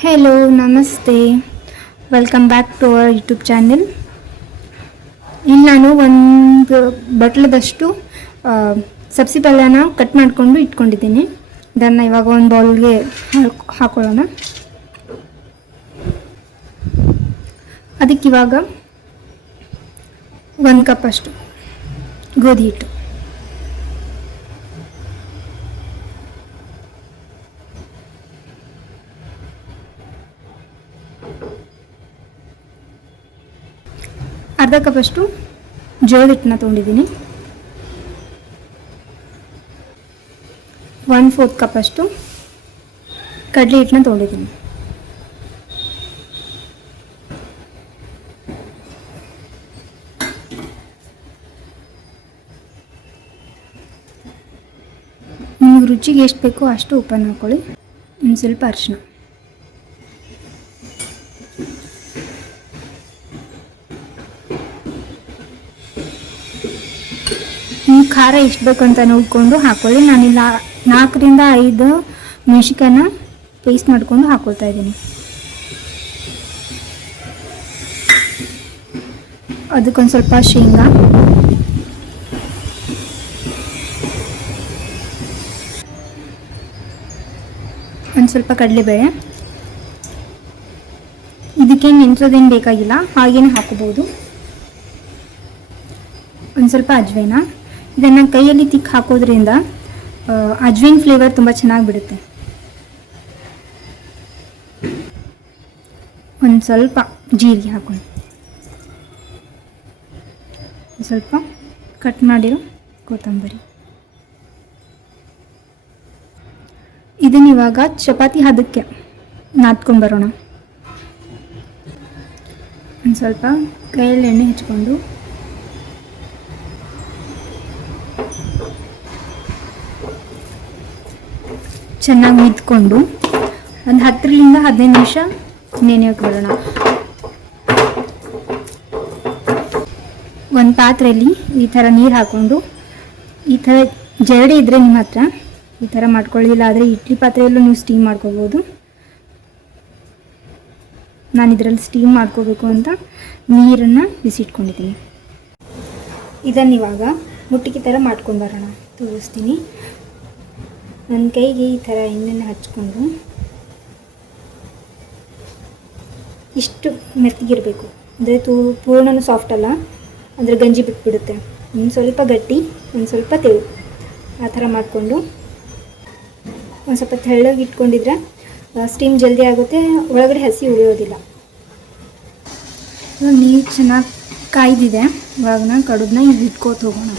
Hello ನಮಸ್ತೆ, welcome back to our YouTube channel. ಇಲ್ಲಿ ನಾನು ಒಂದು ಬಟ್ಲದಷ್ಟು ಸಬ್ಸಿ ಪಲ್ಯನ ಕಟ್ ಮಾಡಿಕೊಂಡು ಇಟ್ಕೊಂಡಿದ್ದೀನಿ. ಇದನ್ನು ಇವಾಗ ಒಂದು ಬೌಲ್ಗೆ ಹಾಕೊಳ್ಳೋಣ. ಅದಕ್ಕಿವಾಗ 1 ಕಪ್ ಅಷ್ಟು ಗೋಧಿ ಹಿಟ್ಟು, ಅರ್ಧ ಕಪ್ ಅಷ್ಟು ಜೋಳದ ಹಿಟ್ಟನ್ನ ತೊಗೊಂಡಿದ್ದೀನಿ, 1/4 ಕಪ್ ಅಷ್ಟು ಕಡಲೆ ಹಿಟ್ಟನ್ನ ತೊಗೊಂಡಿದ್ದೀನಿ. ನಿಮಗೆ ರುಚಿಗೆ ಎಷ್ಟು ಬೇಕೋ ಅಷ್ಟು ಉಪ್ಪನ್ನು ಹಾಕ್ಕೊಳ್ಳಿ. ಒಂದು ಸ್ವಲ್ಪ ಅರಿಶಿನ, ಖಾರ ಎಷ್ಟು ಬೇಕಂತ ನೋಡಿಕೊಂಡು ಹಾಕ್ಕೊಳ್ಳಿ. ನಾನಿಲ್ಲ 4ರಿಂದ 5 ಮೆಣಸಿನ್ಕಾಯಿನ ಪೇಸ್ಟ್ ಮಾಡಿಕೊಂಡು ಹಾಕ್ಕೊಳ್ತಾ ಇದ್ದೀನಿ. ಅದಕ್ಕೊಂದು ಸ್ವಲ್ಪ ಶೇಂಗಾ, ಒಂದು ಸ್ವಲ್ಪ ಕಡಲೆಬೇಳೆ. ಇದಕ್ಕೆ ನೆನೆಸೋದೇನು ಬೇಕಾಗಿಲ್ಲ, ಹಾಗೇನೆ ಹಾಕೋಬೋದು. ಒಂದು ಸ್ವಲ್ಪ ಅಜ್ವೈನ. ಇದನ್ನು ಕೈಯಲ್ಲಿ ತಿಕ್ಕಿ ಹಾಕೋದ್ರಿಂದ ಅಜ್ವೈನ್ ಫ್ಲೇವರ್ ತುಂಬ ಚೆನ್ನಾಗಿ ಬಿಡುತ್ತೆ. ಒಂದು ಸ್ವಲ್ಪ ಜೀರಿಗೆ ಹಾಕೊಳ್ಳಿ, ಸ್ವಲ್ಪ ಕಟ್ ಮಾಡಿರೋ ಕೊತ್ತಂಬರಿ. ಇದನ್ನ ಇವಾಗ ಚಪಾತಿ ಹದಕ್ಕೆ ನಾದ್ಕೊಂಡು ಬರೋಣ. ಒಂದು ಸ್ವಲ್ಪ ಕೈಯಲ್ಲಿ ಎಣ್ಣೆ ಹಚ್ಕೊಂಡು ಚೆನ್ನಾಗಿ ಮಿದ್ಕೊಂಡು ಒಂದು 10ರಿಂದ 15 ನಿಮಿಷ ನೆನೆಯೋಕೆ ಬಿಡೋಣ. ಒಂದು ಪಾತ್ರೆಯಲ್ಲಿ ಈ ಥರ ನೀರು ಹಾಕ್ಕೊಂಡು, ಈ ಥರ ಜರಡಿ ಇದ್ದರೆ ನಿಮ್ಮ ಹತ್ರ ಈ ಥರ ಮಾಡ್ಕೊಳ್ಳಿಲ್ಲ ಆದರೆ ಇಡ್ಲಿ ಪಾತ್ರೆಯಲ್ಲೂ ನೀವು ಸ್ಟೀಮ್ ಮಾಡ್ಕೋಬೋದು. ನಾನು ಇದರಲ್ಲಿ ಸ್ಟೀಮ್ ಮಾಡ್ಕೋಬೇಕು ಅಂತ ನೀರನ್ನು ಬಿಸಿಟ್ಕೊಂಡಿದ್ದೀನಿ. ಇದನ್ನು ಇವಾಗ ಮುಟ್ಟಿಗೆ ಥರ ಮಾಡ್ಕೊಂಡು ಬರೋಣ. ತೋರಿಸ್ತೀನಿ. ನನ್ನ ಕೈಗೆ ಈ ಥರ ಎಣ್ಣೆನ ಹಚ್ಕೊಂಡು ಇಷ್ಟು ಮೆತ್ತಗಿರಬೇಕು. ಅಂದರೆ ಪೂರ್ಣನೂ ಸಾಫ್ಟ್ ಅಲ್ಲ, ಅಂದರೆ ಗಂಜಿ ಬಿಟ್ಬಿಡುತ್ತೆ. ಒಂದು ಸ್ವಲ್ಪ ಗಟ್ಟಿ, ಒಂದು ಸ್ವಲ್ಪ ತೆಳು, ಆ ಥರ ಮಾಡಿಕೊಂಡು ಒಂದು ಸ್ವಲ್ಪ ತೆಳ್ಳಗೆ ಇಟ್ಕೊಂಡಿದ್ರೆ ಸ್ಟೀಮ್ ಜಲ್ದಿ ಆಗುತ್ತೆ, ಒಳಗಡೆ ಹಸಿ ಉಳಿಯೋದಿಲ್ಲ. ನೀರು ಚೆನ್ನಾಗಿ ಕಾಯ್ದಿದೆ. ಇವಾಗ ನಾನು ಕಡುಬನ್ನ ಈಗ ಇಟ್ಕೋತ ಹೋಗೋಣ.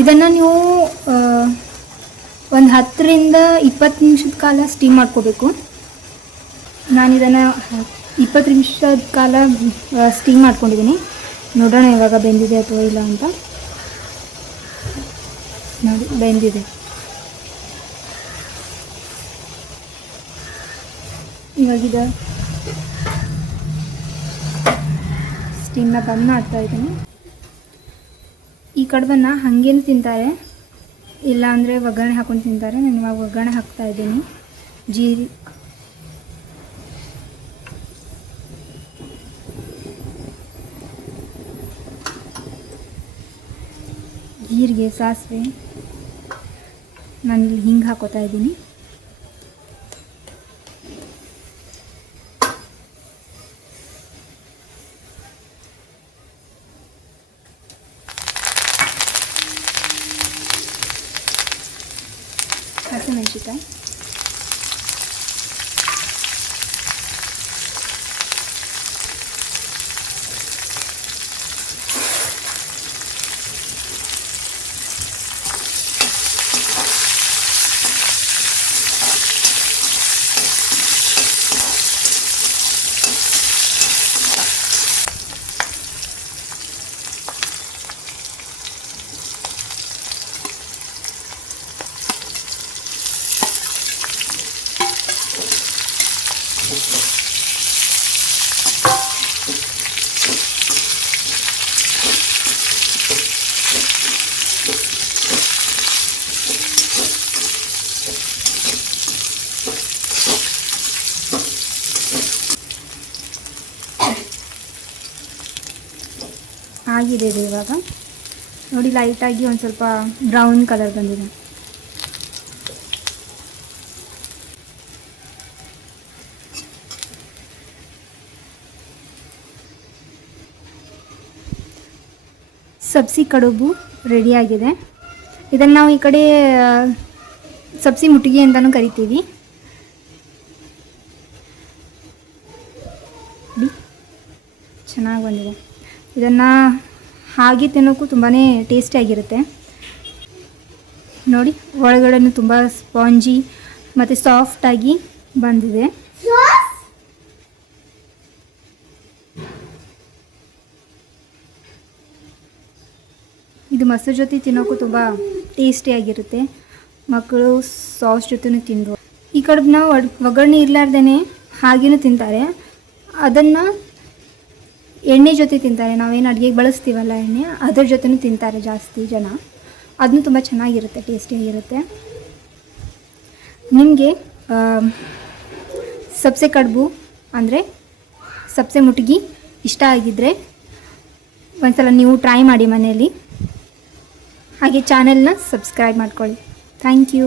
ಇದನ್ನು ನೀವು ಒಂದು 10ರಿಂದ 20 ನಿಮಿಷದ ಕಾಲ ಸ್ಟೀಮ್ ಮಾಡ್ಕೋಬೇಕು. ನಾನು ಇದನ್ನು 20 ನಿಮಿಷದ ಕಾಲ ಸ್ಟೀಮ್ ಮಾಡ್ಕೊಂಡಿದ್ದೀನಿ. ನೋಡೋಣ ಇವಾಗ ಬೆಂದಿದೆ ಅಥವಾ ಇಲ್ಲ ಅಂತ. ನೋಡಿ, ಬೆಂದಿದೆ. ಇವಾಗಿದೆ ಸ್ಟೀಮ್ನ ಬಂದ್ ಮಾಡ್ತಾ ಇದ್ದೀನಿ. ಈ ಕಡುಬನ್ನು ಹಾಗೇನು ತಿಂತಾರೆ, ಇಲ್ಲ ಅಂದರೆ ಒಗ್ಗರಣೆ ಹಾಕೊಂಡು ತಿಂತಾರೆ. ನಾನು ಇವಾಗ ಒಗ್ಗರಣೆ ಹಾಕ್ತಾ ಇದ್ದೀನಿ. ಜೀರಿಗೆ, ಸಾಸಿವೆ, ನಾನಿಲ್ಲಿ ಹಿಂಗೆ ಹಾಕೋತಾ ಇದ್ದೀನಿ. ಹಸಿಮೆಣಸಿಕಾಯಿ, ಆಗಿದೆ ಇದು ಇವಾಗ ನೋಡಿ, ಲೈಟಾಗಿ ಒಂದು ಸ್ವಲ್ಪ ಬ್ರೌನ್ ಕಲರ್ ಬಂದಿದೆ. ಸಬ್ಸಿ ಕಡುಬು ರೆಡಿಯಾಗಿದೆ. ಇದನ್ನು ನಾವು ಈ ಕಡೆ ಸಬ್ಸಿ ಮುಟ್ಟಿಗೆ ಅಂತಲೂ ಕರಿತೀವಿ. ಚೆನ್ನಾಗಿ ಬಂದಿದೆ. ಇದನ್ನು ಹಾಗೆ ತಿನ್ನೋಕ್ಕೂ ತುಂಬಾ ಟೇಸ್ಟಿಯಾಗಿರುತ್ತೆ. ನೋಡಿ, ಒಳಗಡೆನೂ ತುಂಬ ಸ್ಪಾಂಜಿ ಮತ್ತು ಸಾಫ್ಟಾಗಿ ಬಂದಿದೆ. ಇದು ಮೊಸರು ಜೊತೆ ತಿನ್ನೋಕ್ಕೂ ತುಂಬ ಟೇಸ್ಟಿಯಾಗಿರುತ್ತೆ. ಮಕ್ಕಳು ಸಾಸ್ ಜೊತೆನೂ ತಿನ್ಬೋದು. ಈ ಕಡೆ ನಾವು ಒಗ್ಗರಣೆ ಇರಲಾರ್ದೇ ಹಾಗೇನೂ ತಿಂತಾರೆ. ಅದನ್ನು ಎಣ್ಣೆ ಜೊತೆ ತಿಂತಾರೆ. ನಾವೇನು ಅಡುಗೆಗೆ ಬಳಸ್ತೀವಲ್ಲ ಎಣ್ಣೆ, ಅದ್ರ ಜೊತೆನೂ ತಿಂತಾರೆ ಜಾಸ್ತಿ ಜನ. ಅದನ್ನು ತುಂಬ ಚೆನ್ನಾಗಿರುತ್ತೆ, ಟೇಸ್ಟಿಯಾಗಿರುತ್ತೆ. ನಿಮಗೆ ಸಬ್ಸೆ ಕಡುಬು ಅಂದರೆ ಸಬ್ಸೆ ಮುಟ್ಗಿ ಇಷ್ಟ ಆಗಿದ್ದರೆ ಒಂದ್ಸಲ ನೀವು ಟ್ರೈ ಮಾಡಿ ಮನೆಯಲ್ಲಿ. ಹಾಗೆ ಚಾನೆಲ್ನ ಸಬ್ಸ್ಕ್ರೈಬ್ ಮಾಡ್ಕೊಳ್ಳಿ. Thank you.